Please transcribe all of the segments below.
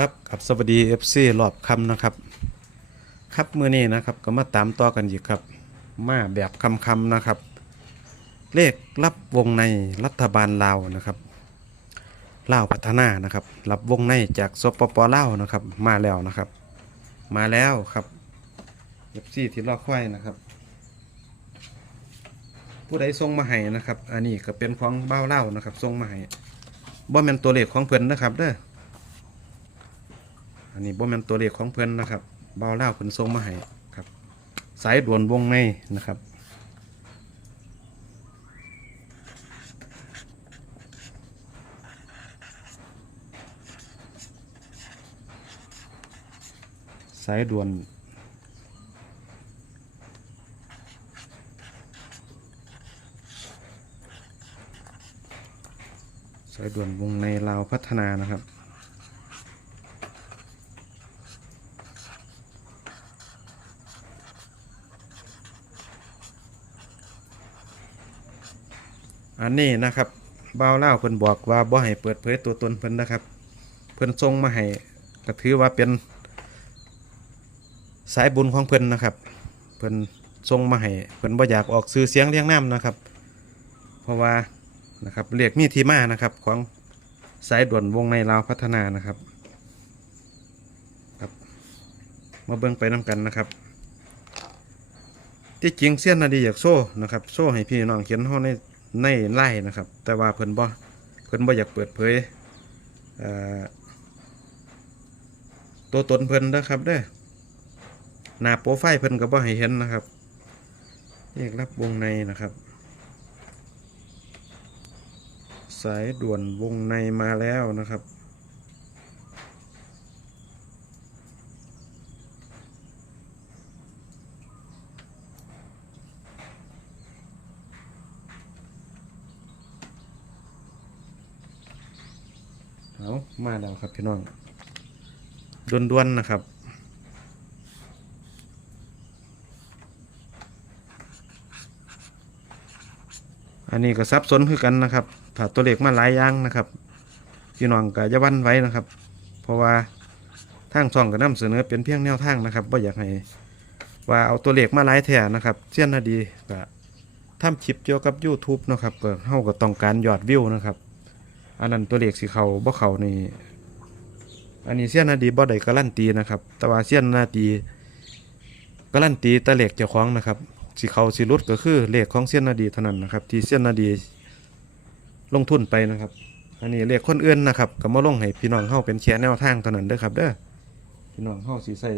ครับครับสวัสดี FC รอบคำนะครับ ครับเมื่อนี้นะครับก็มาตามต่อกันอีกครับ มาแบบคำคำนะครับ เลขรับวงในรัฐบาลลาวนะครับลาวพัฒนานะครับรับวงในจากสปปลาวนะครับ มาแล้วนะครับ มาแล้วครับ FC ที่รอคอยนะครับ ผู้ใดส่งมาให้นะครับ อันนี้ก็เป็นของเบ้าเล่านะครับส่งมาให้บ่แมนตัวเลขของเพิ่นนะครับเด้อ อันนี้บ่แม่นตัวเลขของเพิ่อนนะครับเบาเล่าเพิ่นส่งมาให้ครับ สายด่วนวงในนะครับ สายด่วนสายด่วนวงในลาวพัฒนานะครับ อันนี้นะครับบ่าวเล่าเพิ่นบอกว่าบ่ให้เปิดเผยตัวตนเพิ่นนะครับ เพิ่นส่งมาให้ก็ถือว่าเป็นสายบุญของเพิ่นนะครับ เพิ่นส่งมาให้เพิ่นบ่อยากออกสื่อเสียงเรียงน้ำนะครับ เพราะว่านะครับเรียกมีที่มานะครับของสายด่วนวงในลาวพัฒนานะครับครับ มาเบิ่งไปน้กันนะครับ ที่จริงเสี้ยนนาดีอยากโซ่นะครับ โซ่ให้พี่น้องเขียนเฮาใน ในไล่นะครับ แต่ว่าเพิ่นบ่เพิ่นบ่อยากเปิดเผยตัวตนเพิ่นนะครับเด้อหน้าโปรไฟล์เพิ่นก็บ่ให้เห็นนะครับเรียกรับวงในนะครับ สายด่วนวงในมาแล้วนะครับ เอามาแล้วครับพี่น้องด่วนๆนะครับอันนี้ก็ซับซ้อนคือกันนะครับถ้าตัวเลขมาหลายอย่างนะครับพี่น้องก็จะวันไว้นะครับ เพราะว่าทางช่องก็นำเสนอเป็นเพียงแนวทางนะครับว่าอยากให้ว่าเอาตัวเลขมาหลายแถนะครับเสี้ยนนาดีก็ทำคลิปเกี่ยวกับ YouTube นะครับก็เฮาก็ต้องการยอดวิวนะครับ อันนั้นตัวเลขสีเขาบ่เขานี่อันนี้เสี้ยนนาดีบ่ได้การันตีนะครับ แต่ว่าเสี้ยนนาดีการันตีตะเลขเจ้าของนะครับสีเขาสีรุดก็คือเลขของเสี้ยนนาดีเท่านั้นนะครับ ที่เสี้ยนนาดีลงทุนไปนะครับ อันนี้เลขคนอื่นนะครับก็มาลงให้พี่น้องเฮาเป็นแชร์แนวทางเท่านั้นเด้อครับเด้อพี่น้องเฮาสิใส่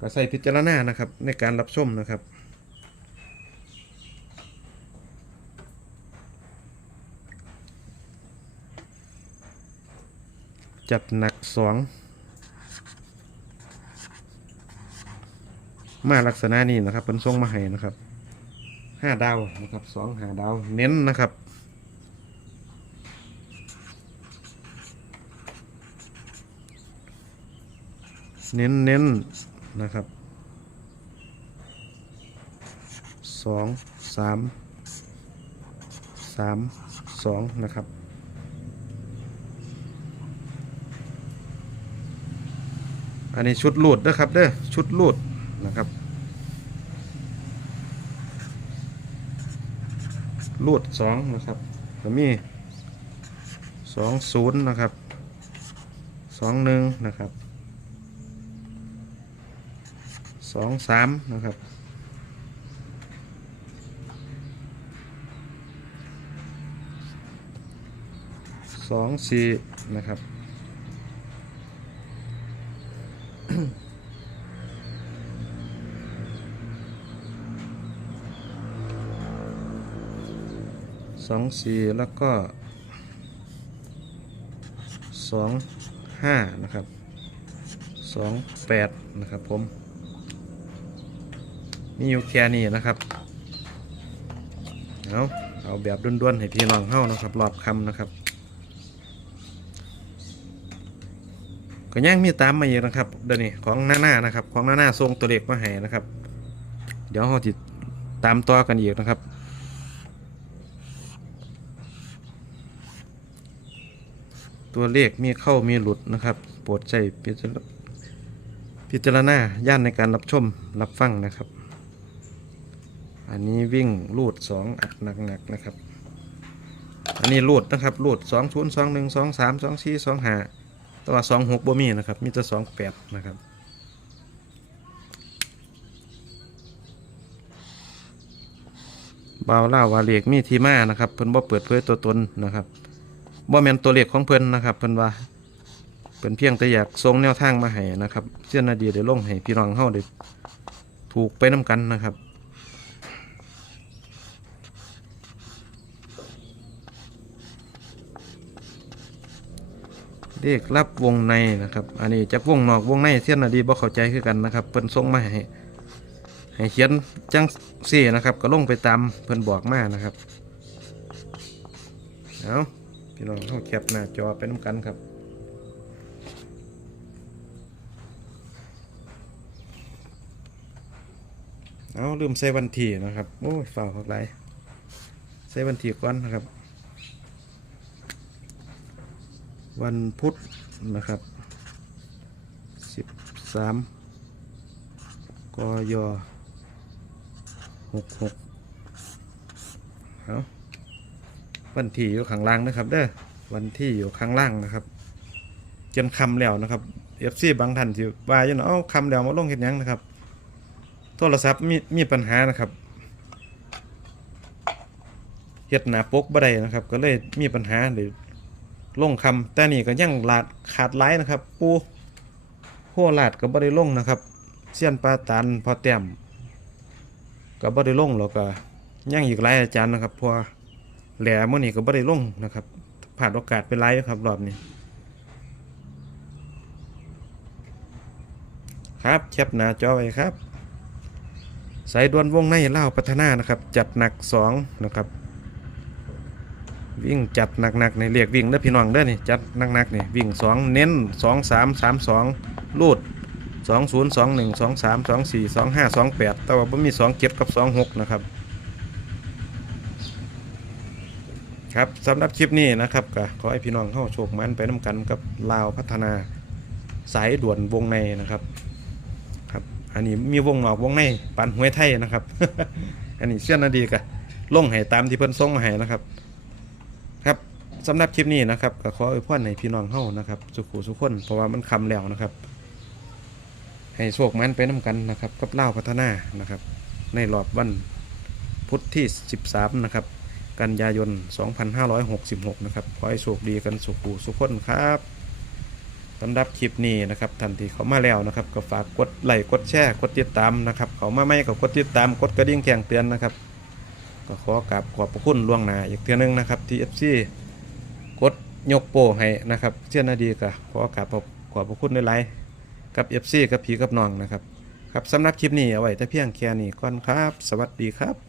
ก็ใส่พิจารณานะครับ ในการรับชมนะครับ จัดหนักสองมาลักษณะนี้นะครับเป็นทรงมาให้นะครับห้าดาวนะครับสองหาดาวเน้นนะครับเน้นเน้นนะครับสองสามสามสองนะครับ อันนี้ชุดลูดนะครับเด้อชุดลูดนะครับลูดสองนะครับก็มีสองศูนย์นะครับสองหนึ่งนะครับสองสามนะครับสองสี่นะครับ สองสี่แล้วก็สองห้านะครับสองแปดนะครับผมมีอยู่แค่นี้นะครับเอาเอาแบบด้วนๆให้พี่น้องเฮ้านะครับรอบคำนะครับก็ยังมีตามมาอีกนะครับเดี๋ยวนี้ของหน้าหน้านะครับ ของหน้าหน้าทรงตัวเลขมาให้นะครับ เดี๋ยวเราติดตามต่อกันอีกนะครับ ตัวเลขมีเข้ามีหลุดนะครับปรดใช้พิจารพิจารณาย่านในการรับชมรับฟังนะครับ อันนี้วิ่งลูดสองอัดหนักๆนะครับ อันนี้ลูดนะครับลูดสองศูนย์สองหนึ่งสองสามสองสี่สองห้าแต่ว่าสองหกบ่มีนะครับ มีแต่สองแปดนะครับบาวเล่าว่าเลขมีที่มานะครับเพิ่นบ่เปิดเผยตัวตนนะครับ บ่แมนตัวเลขของเพิ่นนะครับเพิ่นว่าเพิ่นเพียงแต่อยากส่งแนวทางมาให้นะครับเส้นนาดีได้ลงให้พี่น้องเฮาได้ถูกไปนํกันนะครับเลขรับวงในนะครับ อันนี้จากวงนอกวงในเส้นนาดีบ่เข้าใจคือกันนะครับเพิ่นส่งมาให้ให้เขียนจังสี่นะครับ ก็ลงไปตามเพิ่นบอกมานะครับเอา พี่น้องเข้าแคปหน้าจอไปน้ำกันครับเอาลืมใส่วันที่นะครับ โอ้ยฝ่าวหักไหลใส่วันที่ก่อนนะครับ วันพุธนะครับสิบสามกยหกหกเอา วันที่อยู่ข้างล่างนะครับ เด้อวันที่อยู่ข้างล่างนะครับจนคำแล้วนะครับเอฟซีบางท่านที่ว่าอยู่เนาะเอ้าคำแล้วมาลงเห็นยังนะครับ โทรศัพท์มีมีปัญหานะครับเฮ็ดหนาปกบ่ได้นะครับ ก็เลยมีปัญหาเลยลงคำแต่นี่ก็ยังลาดขาดไลายนะครับ ปูโหลาดก็บ่ได้ลงนะครับเสี้ยนปลาตันพอแต้มก็บ่ได้ลงแล้วก็ยังอีกหลายอาจารย์นะครับพอ แหลมื้อนี้ก็บ่ได้ลงนะครับผ่านโอกาสไปไลายครับรอบนี้ ครับแคปหน้าจอไว้ครับ สายด่วนวงในเล่าพัฒนานะครับ จัดหนักสองนะครับ วิ่งจัดหนักๆในเรียกวิ่งเด้อพี่น้องเด้อนี่จัดหนักๆนี่วิ่งสองเน้นสองสามสามสองลูดสองศูนย์สองหนึ่งสองสามสองสี่สองห้าสองแปดแต่ว่าไม่มีสองเก็บกับสองหกนะครับ ครับสำหรับคลิปนี้นะครับก็ขอให้พี่น้องเข้าโชคมันไปน้ากันกับลาวพัฒนาสายด่วนวงในนะครับครับ อันนี้มีวงนอกวงในปันหวยไทยนะครับ อันนี้เชื่อนาดีกะลงให้ตามที่เพิ่นส่งมาให้นะครับ ครับสำหรับคลิปนี้นะครับก็ขออวยพรให้พี่น้องเฮานะครับสุขุสุขคนเพราะว่ามันคำแล้วนะครับ ให้โชคมันไปน้ากันนะครับ กับเล่าวพัฒนานะครับ ในรอบวันพุธที่ 13 นะครับ กันยายน 2566 นะครับ ขอให้โชคดีกันสุขุสุขคนครับสำหรับคลิปนี้นะครับทันทีเขามาแล้วนะครับก็ฝากกดไลค์กดแชร์กดติดตามนะครับเขามาไม่ก็กดติดตามกดกระดิ่งแจ้งเตือนนะครับ ก็ขอกราบขอบพระคุณล่วงหน้าอีกเทื่อนึงนะครับที่ FC กดยกโป้ให้นะครับเชื่อนาดีก็ขอกราบขอบพระคุณในไลน์กับ FC กับผีกับน้องนะครับครับสำหรับคลิปนี้เอาไว้แต่เพียงแค่นี้ก่อนครับ สวัสดีครับ